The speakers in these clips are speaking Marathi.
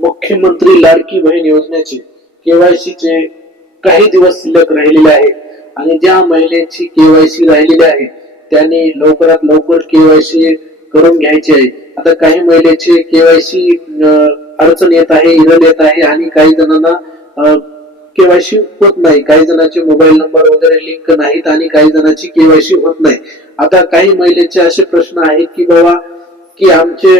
मुख्यमंत्री लाडकी बहीण योजनेचे केवायसी चे काही दिवस शिल्लक राहिलेले आहे. आणि ज्या महिलेची केवायसी राहिलेली आहे त्यांनी लवकरात लवकर केवायसी करून घ्यायची आहे. आता काही महिलेचे केवायसी अडचण येत आहे इरल येत आहे आणि काही जणांना केवायसी होत नाही. काही जणांचे मोबाईल नंबर वगैरे लिंक नाहीत आणि काही जणांची केवायसी होत नाही. आता काही महिलेचे असे प्रश्न आहेत की बाबा की आमचे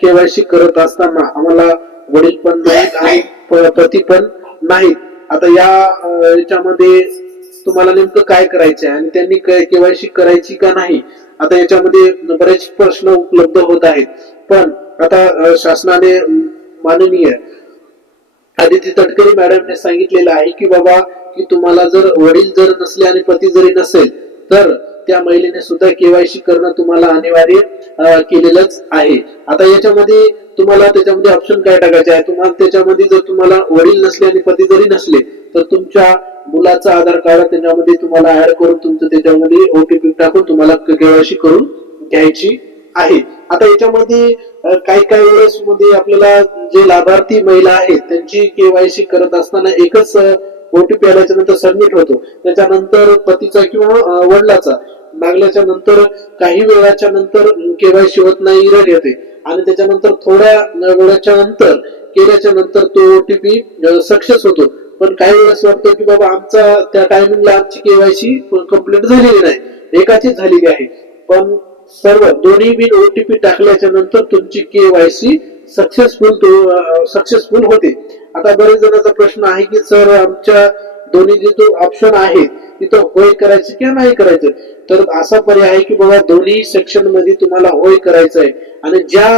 केवायसी करत असताना आम्हाला वडील पण नाहीत आणि पती पण नाहीत. आता या याच्यामध्ये तुम्हाला नेमकं काय करायचं आहे आणि त्यांनी केवायसी करायची का नाही आता याच्यामध्ये बरेच प्रश्न उपलब्ध होत आहेत. पण आता शासनाने माननीय आदिती तटकरी मॅडमने सांगितलेलं आहे की बाबा की तुम्हाला जर वडील जर नसले आणि पती जरी नसेल तर त्या महिलेने सुद्धा केवायसी करणं तुम्हाला अनिवार्य केलेलंच आहे. आता याच्यामध्ये तुम्हाला त्याच्यामध्ये ऑप्शन काय टाकायचे आहे? तुम्हाला त्याच्यामध्ये जर तुम्हाला वडील नसले आणि पती जरी नसले तर तुमच्या मुलाचा आधार कार्ड त्याच्यामध्ये तुम्हाला ऍड करून तुमचं त्याच्यामध्ये ओटीपी टाकून तुम्हाला केवायसी करून घ्यायची आहे. आता याच्यामध्ये काही काही वेळेस मध्ये आपल्याला जे लाभार्थी महिला आहेत त्यांची केवायसी करत असताना एकच ओटीपी आल्याच्यानंतर सबमिट होतो. त्याच्यानंतर पतीचा किंवा वडिलाचा. लागल्याच्या नंतर काही वेळाच्या नंतर केवायसी होत नाही इरर येते. आणि त्याच्यानंतर थोड्या वेळाच्या नंतर केल्याच्यानंतर तो ओटीपी सक्सेस होतो. पण काही वेळेस वाटतं की बाबा आमचा त्या टायमिंगला आमची केवायसी कंप्लीट झालेली नाही. एकाचीच झालेली आहे. पण सर्व दोन्ही बिन ओटीपी टाकल्याच्या नंतर तुमची केवायसी सक्सेसफुल सक्सेसफुल uh, होते. आता बरेच जणांचा प्रश्न आहे की सर आमच्या दोन्ही जे तो ऑप्शन आहे तिथं होय करायचं किंवा नाही करायचं? तर असा पर्याय आहे की बाबा दोन्ही सेक्शनमध्ये तुम्हाला होय करायचं आहे आणि ज्या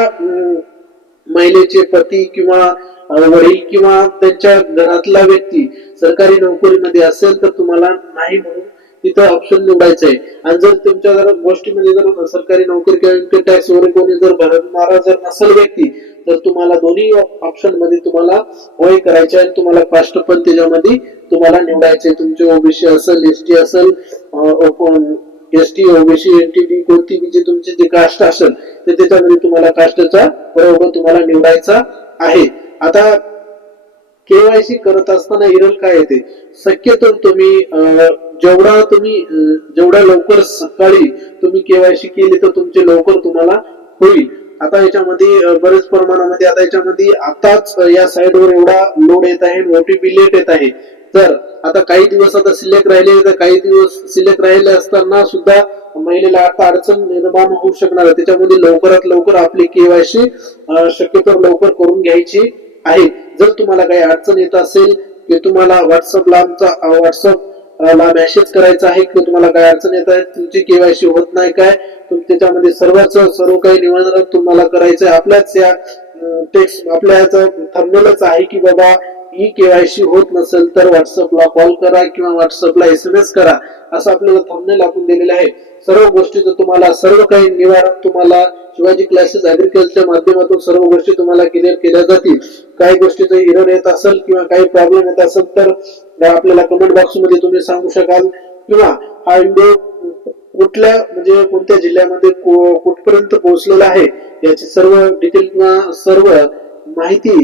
महिलेचे पती किंवा वडील किंवा त्यांच्या घरातला व्यक्ती सरकारी नोकरीमध्ये असेल तर तुम्हाला नाही म्हणून तिथं ऑप्शन निवडायचं आहे आणि जर तुमच्या जर गोष्टीमध्ये जर सरकारी नोकरी किंवा इन्कम टॅक्स वगैरे कोणी जर भरणारा जर नसेल व्यक्ती तर तुम्हाला दोन्ही ऑप्शनमध्ये तुम्हाला होय करायचे आणि तुम्हाला कास्ट पण त्याच्यामध्ये तुम्हाला निवडायचे तुमचे ओबीसी असेल एस टी असेल एस टी ओबीसी एनटीटी कोणती बी जी तुमची जी कास्ट असेल तर त्याच्यामध्ये तुम्हाला कास्टचा बरोबर तुम्हाला निवडायचा आहे. आता केवायसी करत असताना इरल काय येते? शक्यतो तुम्ही अं, जेवढा तुम्ही जेवढ्या लवकर सकाळी तुम्ही केवायसी केली तर तुमचे लवकर तुम्हाला होईल. आता याच्यामध्ये बरेच प्रमाणामध्ये आता याच्यामध्ये आताच या साईडवर एवढा लोड येत आहे ओटीपी लेट येत आहे. तर आता काही दिवस आता सिलेक्ट राहिले तर काही दिवस सिलेक्ट राहिले असताना सुद्धा महिलेला आता अडचण निर्माण होऊ शकणार आहे. त्याच्यामध्ये लवकरात लवकर आपली केवायसी शक्यतो लवकर करून घ्यायची आहे. जर तुम्हाला काही अडचण येत असेल की तुम्हाला व्हॉट्सअपला आमचा व्हॉट्सअप ला मेसेज करायचा आहे की तुम्हाला काय अडचण येत आहे तुमची केवायसी होत नाही काय त्याच्यामध्ये सर्वच सर्व काही निवेदन तुम्हाला करायचं आहे आपल्याच या टेक्स्ट आपल्याच याचं आहे की बाबा ही केवायसी होत नसेल तर व्हॉट्सअपला कॉल करा किंवा व्हॉट्सअपला एस एम एस करा असं आपल्याला थंबनेल आपण दिलेलं आहे. सर्व गोष्टीचं तुम्हाला सर्व काही निवारण तुम्हाला शिवाजी क्लासेस अॅग्रिकल्चरच्या माध्यमातून सर्व गोष्टी तुम्हाला क्लिअर केल्या जातील. काही गोष्टीचं इरर येत असेल किंवा काही प्रॉब्लेम येत असेल तर आपल्याला कमेंट बॉक्समध्ये तुम्ही सांगू शकाल किंवा हा व्हिडिओ कुठल्या म्हणजे कोणत्या जिल्ह्यामध्ये कुठपर्यंत पोहोचलेला आहे याची सर्व डिटेल किंवा सर्व माहिती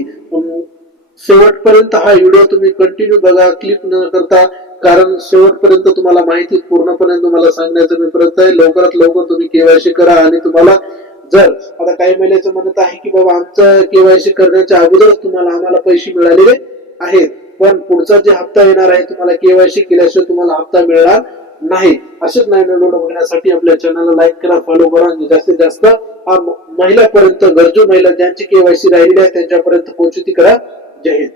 शेवटपर्यंत हा व्हिडिओ तुम्ही कंटिन्यू बघा क्लिक न करता कारण शेवटपर्यंत तुम्हाला माहिती पूर्णपणे तुम्हाला सांगण्याचा मी प्रयत्न आहे. लवकरात लवकर तुम्ही केवायसी करा आणि तुम्हाला जर आता काही महिलाचं म्हणत आहे की बाबा आमचं केवायसी करण्याच्या अगोदरच तुम्हाला आम्हाला पैसे मिळालेले आहेत पण पुढचा जे हप्ता येणार आहे तुम्हाला केवायसी केल्याशिवाय तुम्हाला हप्ता मिळणार नाही. असेच नवीन व्हिडिओ बघण्यासाठी आपल्या चॅनलला लाईक करा फॉलो करा आणि जास्तीत जास्त हा महिलापर्यंत गरजू महिला ज्यांची केवायसी राहिलेली आहे त्यांच्यापर्यंत पोहोचती करा. जय हिंद.